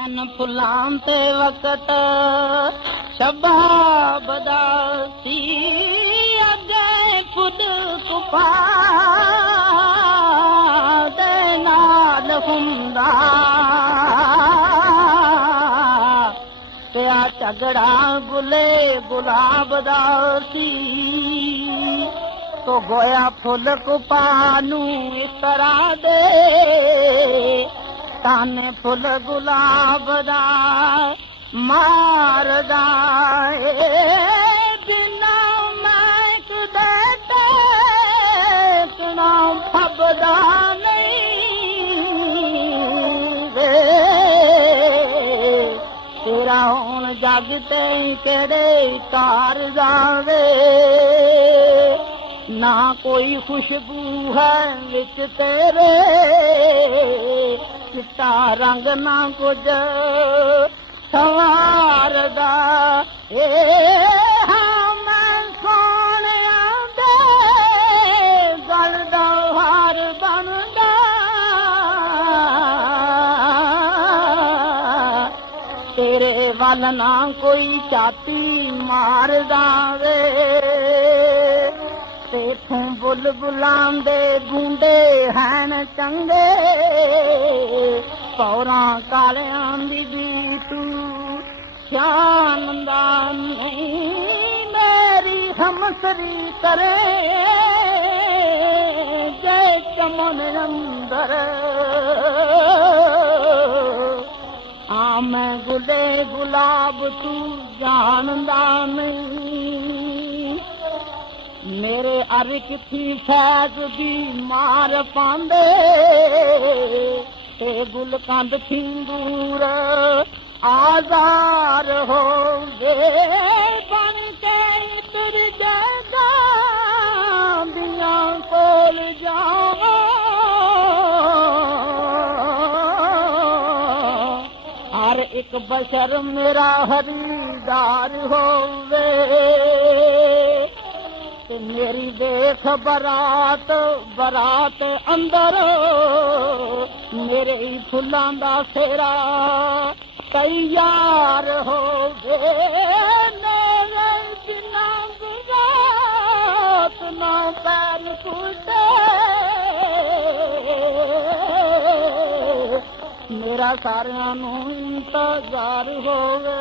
नैन फुलां ते वक़्त शबाब दा सी अगे खुद कुपा दे नाल हुंदा ते आ झगड़ा गुले गुलाब दा सी तो गोया फुल कुपा नू इस तरह दे ताने फुल गुलाब दा मारदा बिना महक दे टेकना फबदा नहीं वे तेरा हुण जग ते केड़े कार जावे ना कोई खुशबू है विच तेरे चिट्टा रंग ना कुछ सवारदा हाँ मैं सोनिया दे गल दा हार बनदा तेरे वल ना कोई छाती मारदा वे तेथों बुलबुलां दे गूंडे हैन चंगे पौरां कालियां दी भी तू शानदा नहीं मेरी हमसरी करे जय चमन अंदर आ मैं गुले गुलाब तू जानदा नहीं मेरे अरिक थी फैज दी मार पांदे ते गुलकंद थी दूर आजार हो गे बन के इतर जगा दिया कोल जाओ हर एक बशर मेरा हरीदार हो वे मेरी देख बरात बरात अंदर मेरे ही फुल्लां दा फेरा तैयार हो गे मेरे बिना गुरात ना पैर फूटे मेरा सारियां नू इंतजार होवे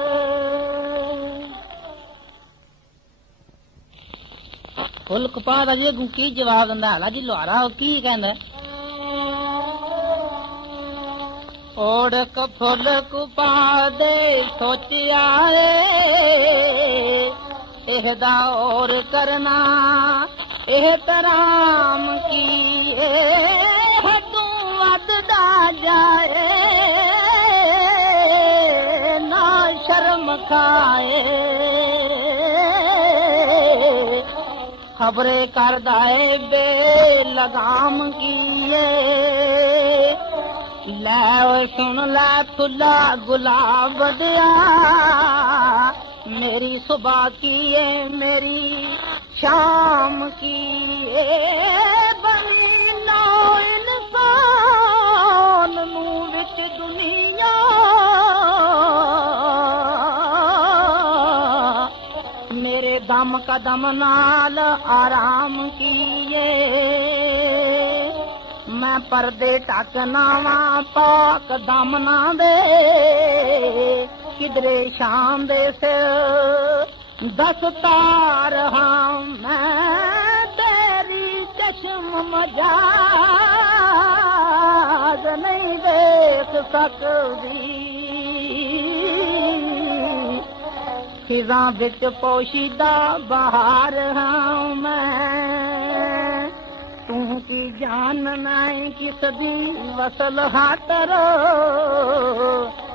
फुल कपा दा जी अगू की जवाब दिंदा हाला जी लुहारा की कहंदा ओढ़क फुल कपा दे सोचिया एहदा और करना एहतराम की तू वधदा जाए ना शर्म खाए खबरे कर दाए बे लगाम किए लै सुन लै फुला गुलाब दिया मेरी सुबह किए मेरी शाम किए बनी नो इंसान नू विच दुनिया मेरे दम कदम नाल आराम किए मैं पर्दे टकना वा पाक दम ना दे किधरे शाम दे से दस्तार हाँ मैं तेरी चश्म मजाज नहीं देख सकती खिज़ां विच पोशीदा बहार हाँ मैं तू की जान नहीं किस दी वसल हातर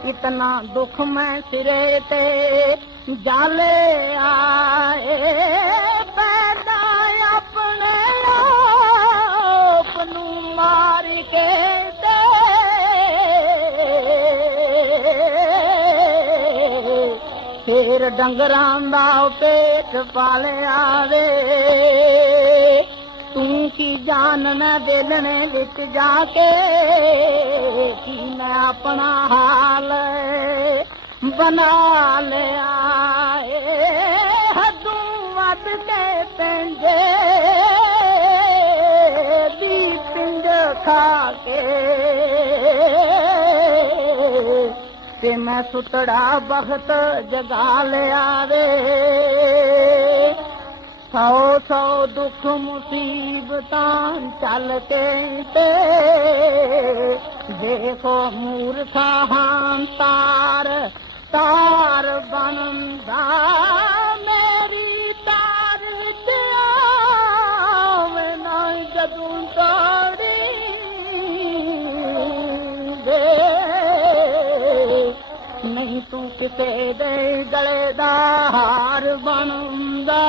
इतना दुख मैं सिरे ते जाले आए पैदा अपने आप नू मार के दे फिर डंगरां दा पेट पालिया वे तू की जान न बेलने विच जाके की मैं अपना हाल ਬਣਾ ਲਿਆ ਏ ਹੱਦੋਂ ਵੱਧ ਕੇ ਪੈਂਦੇ ਦੀ ਪਿੰਡ ਖਾ ਕੇ ਤੇ ਮੈਂ ਸੁਤੜਾ ਬਖਤ ਜਗਾ ਲਿਆ ਵੇ ਸੌ ਸੌ ਦੁੱਖ ਮੁਸੀਬਤਾਂ ਚੱਲ ਕੇ ਤੇ ਦੇਖੋ ਮੂਰਖਾ ਹਾਂ ਤਾਰ ਤਾਰ ਬਣਦਾ ਮੇਰੀ ਤਾਰ ਵਿੱਚ ਆਵੇ ਨਾ ਜਦੋਂ ਤਾਰੀ ਦੇ ਨਹੀਂ ਤੂੰ ਕਿਸੇ ਦੇ ਗਲੇ ਦਾ ਹਾਰ ਬਣਦਾ